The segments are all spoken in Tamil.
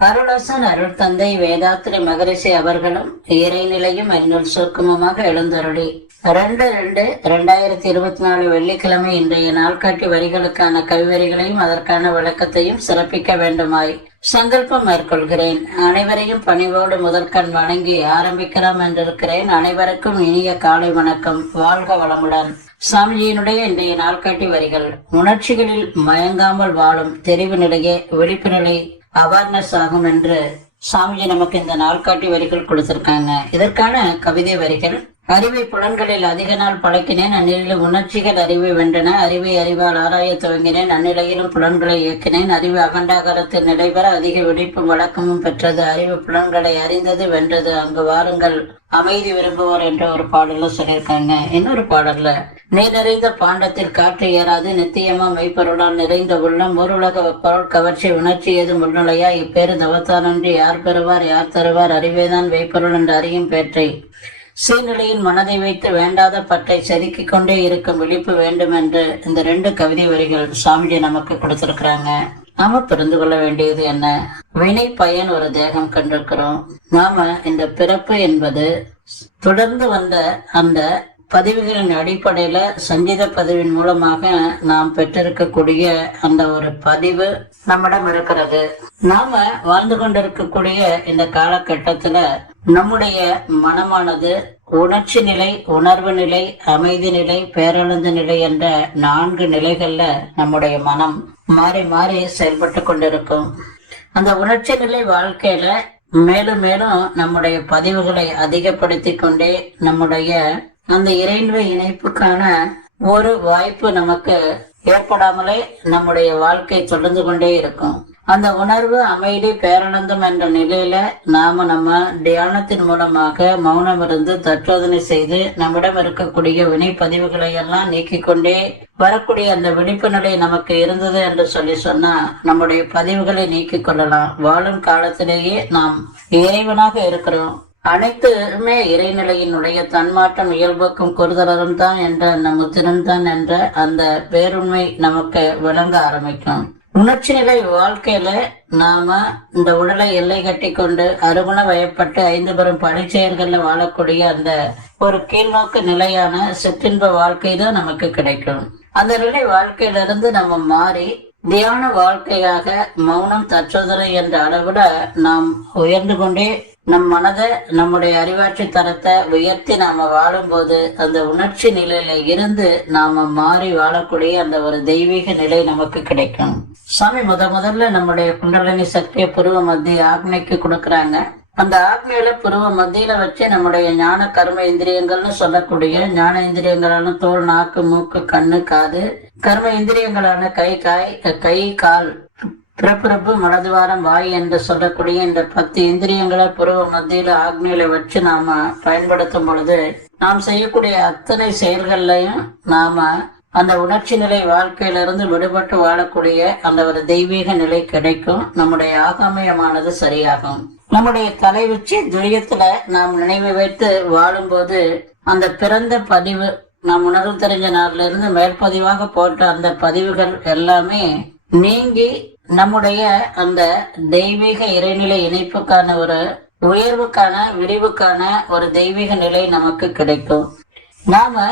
அருளசன் அருள் தந்தை வேதாத்திரி மகரிஷி அவர்களும் இறைநிலையும் என்னுள் சுருக்கமாக எழுந்தருளி. ரெண்டு ரெண்டு ரெண்டாயிரத்தி இருபத்தி நாலு வெள்ளிக்கிழமை இன்றைய நாள்காட்டி வரிகளுக்கான கவிவரிகளையும் அதற்கான விளக்கத்தையும் சிறப்பிக்க வேண்டுமாய் சங்கல்பம் மேற்கொள்கிறேன். அனைவரையும் பணிவோடு முதற்கண் வணங்கி ஆரம்பிக்கலாம் என்றிருக்கிறேன். அனைவருக்கும் இனிய காலை வணக்கம். வாழ்க வளமுடன். சாமிஜியினுடைய இன்றைய நாள்காட்டி வரிகள். உணர்ச்சிகளில் மயங்காமல் வாழும் தெரிவு நிலையே விழிப்பு நிலை அவேர்னஸ் ஆகும் என்று சாமிஜி நமக்கு இந்த நாள்காட்டி வரிகள் கொடுத்திருக்காங்க. இதற்கான கவிதை வரிகள் அறிவை புலன்களில் அதிக நாள் பழக்கினேன். அந்நிலையில் உணர்ச்சிகள் அறிவை வென்றன. அறிவை அறிவால் ஆராய துவங்கினேன். அந்நிலையிலும் புலன்களை இயக்கினேன். அறிவு அகண்டாகாரத்தில் நிலைபெற அதிக விழிப்பும் வழக்கமும் பெற்றது. அறிவு புலன்களை அறிந்தது வென்றது. அங்கு வாருங்கள். அமைதி விரும்புவோர் என்ற ஒரு பாடல்ல சொல்லியிருக்காங்க. இன்னொரு பாடல்ல நீ நிறைந்த பாண்டத்தில் காற்று ஏறாது. நித்தியமா மெய்ப்பொருளால் நிறைந்த உள்ளம். ஊருலக பொருள் கவர்ச்சி உணர்ச்சி ஏதும் உள்நிலையா இப்பேரு தவத்தானன்றி யார் பெறுவார்? யார் தருவார்? அறிவேதான் மெய்ப்பொருள் என்று அறியும் பேற்றை சீர்நிலையில் மனதை வைத்து வேண்டாத பற்றை செதுக்கிக் கொண்டே இருக்கும் விழிப்பு வேண்டும் என்று இந்த ரெண்டு கவிதை வரிகள் சாமிஜி நமக்கு கொடுத்திருக்கிறாங்க. நாம புரிந்து கொள்ள வேண்டியது என்ன? வினை பயன் ஒரு தேகம் கண்டிருக்கிறோம். நாம இந்த பிறப்பு என்பது தொடர்ந்து வந்த அந்த பதிவுகளின் அடிப்படையில சங்கீத பதிவின் மூலமாக நாம் பெற்றிருக்கக்கூடிய அந்த ஒரு பதிவு நம்மிடம் இருக்கிறது. நாம வாழ்ந்து கொண்டிருக்கக்கூடிய இந்த காலகட்டத்துல நம்முடைய மனமானது உணர்ச்சி நிலை உணர்வு நிலை அமைதி நிலை பேரழுந்து நிலை என்ற நான்கு நிலைகள்ல நம்முடைய மனம் மாறி மாறி செயல்பட்டு கொண்டிருக்கும். அந்த உணர்ச்சி நிலை வாழ்க்கையில மேலும் மேலும் நம்முடைய பதிவுகளை அதிகப்படுத்தி கொண்டே நம்முடைய அந்த இறைநிலை இணைப்புக்கான ஒரு வாய்ப்பு நமக்கு ஏற்படாமலே நம்முடைய வாழ்க்கை தொடர்ந்து கொண்டே இருக்கும். அந்த உணர்வு அமைதி பேரானந்தம் என்ற நிலையில நாம நம்ம தியானத்தின் மூலமாக மௌனம் இருந்து தற்சோதனை செய்து நம்மிடம் இருக்கக்கூடிய வினை பதிவுகளை எல்லாம் நீக்கிக் கொண்டே வரக்கூடிய அந்த விழிப்பு நிலை நமக்கு இருந்தது என்று சொல்லி சொன்னா நம்முடைய பதிவுகளை நீக்கிக் கொள்ளலாம். வாழும் காலத்திலேயே நாம் இறைவனாக இருக்கிறோம். அனைத்துமே இறைநிலையினுடைய தன்மாற்றம் இயல்புக்கும் குறுதலரும் தான் என்ற நம் முத்திரம் தான் என்ற அந்த பேருண்மை நமக்கு விளங்க ஆரம்பிக்கும். உணர்ச்சி நிலை வாழ்க்கையில நாம இந்த உடலை எல்லை கட்டி கொண்டு அருகுண வயப்பட்டு ஐந்து பெரும் பணிச்செயல்கள்ல வாழக்கூடிய அந்த ஒரு கீழ்நோக்கு நிலையான சிற்றின்ப வாழ்க்கை தான் நமக்கு கிடைக்கும். அந்த நிலை வாழ்க்கையிலிருந்து நம்ம மாறி தியான வாழ்க்கையாக மௌனம் தற்சோதனை என்ற அளவுல நாம் உயர்ந்து கொண்டே நம் மனதை நம்முடைய அறிவாட்சி தரத்தை உயர்த்தி நாம வாழும்போது அந்த உணர்ச்சி நிலையில இருந்து நாம மாறி வாழக்கூடிய அந்த ஒரு தெய்வீக நிலை நமக்கு கிடைக்கும். சாமி முத முதல்ல நம்முடைய குண்டலினி சக்தியை புருவ மத்திய ஆக்னைக்கு கொடுக்கறாங்க. அந்த ஆக்னையில புருவ மத்தியில வச்சு நம்முடைய ஞான கர்ம இந்திரியங்கள்னு சொல்லக்கூடிய ஞான இந்திரியங்களான தோல் நாக்கு மூக்கு கண்ணு காது கர்ம இந்திரியங்களான கை காய் கை கால் பிறப்பிறப்பு மனதுவாரம் வாய் என்று சொல்லக்கூடிய இந்த பத்து இந்திரியங்களை புருவ மத்தியில ஆக்னியில வச்சு நாம பயன்படுத்தும் பொழுது நாம் செய்யக்கூடிய அத்தனை செயல்கள்லையும் நாம அந்த உணர்ச்சி நிலை வாழ்க்கையிலிருந்து விடுபட்டு வாழக்கூடிய அந்த ஒரு தெய்வீக நிலை கிடைக்கும். நம்முடைய ஆகாமயமானது சரியாகும். நம்முடைய தலை உச்சி துரியத்துல நாம் நினைவு வைத்து வாழும்போது அந்த பிறந்த பதிவு நாம் உணர்வு தெரிஞ்ச நாள்ல இருந்து மேற்பதிவாக போட்ட அந்த பதிவுகள் எல்லாமே நீங்கி நம்முடைய அந்த தெய்வீக இறைநிலை இணைப்புக்கான ஒரு உயர்வுக்கான விரிவுக்கான ஒரு தெய்வீக நிலை நமக்கு கிடைக்கும். நாம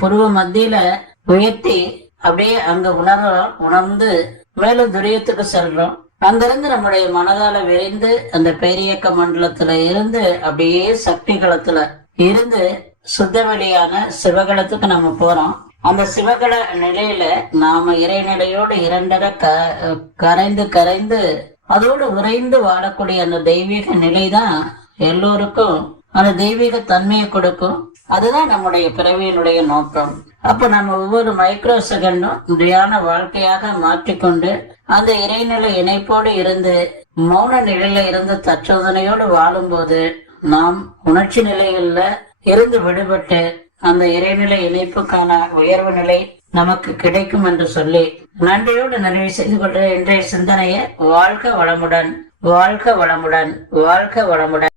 புருவ மத்தியில உயர்த்தி அப்படியே அங்க உணர்றோம் உணர்ந்து மேலும் துரியத்துக்கு செல்றோம். அங்கிருந்து நம்முடைய மனதால விரைந்து அந்த பேரியக்க மண்டலத்துல இருந்து அப்படியே சக்தி களத்துல இருந்து சுத்தவெளியான சிவகலத்துக்கு நம்ம போறோம். அந்த சிவகல நிலையில நாம இறைநிலையோடு இரண்டர க கரைந்து கரைந்து அதோடு உறைந்து வாழக்கூடிய அந்த தெய்வீக நிலைதான் எல்லோருக்கும் அந்த தெய்வீக தன்மையை கொடுக்கும். அதுதான் நம்முடைய பிறவியினுடைய நோக்கம். அப்ப நம்ம ஒவ்வொரு மைக்ரோ செகண்டும் தியான வாழ்க்கையாக மாற்றிக்கொண்டு அந்த இறைநிலை இணைப்போடு இருந்து மௌன நிலையில இருந்து தற்சோதனையோடு வாழும்போது நாம் உணர்ச்சி நிலைகள்ல இருந்து விடுபட்டு அந்த இறைநிலை இணைப்புக்கான உயர்வு நிலை நமக்கு கிடைக்கும் என்று சொல்லி நன்றியோடு நிறைவு செய்து கொள்ற இன்றைய சிந்தனையை வாழ்க வளமுடன் வாழ்க வளமுடன் வாழ்க வளமுடன்.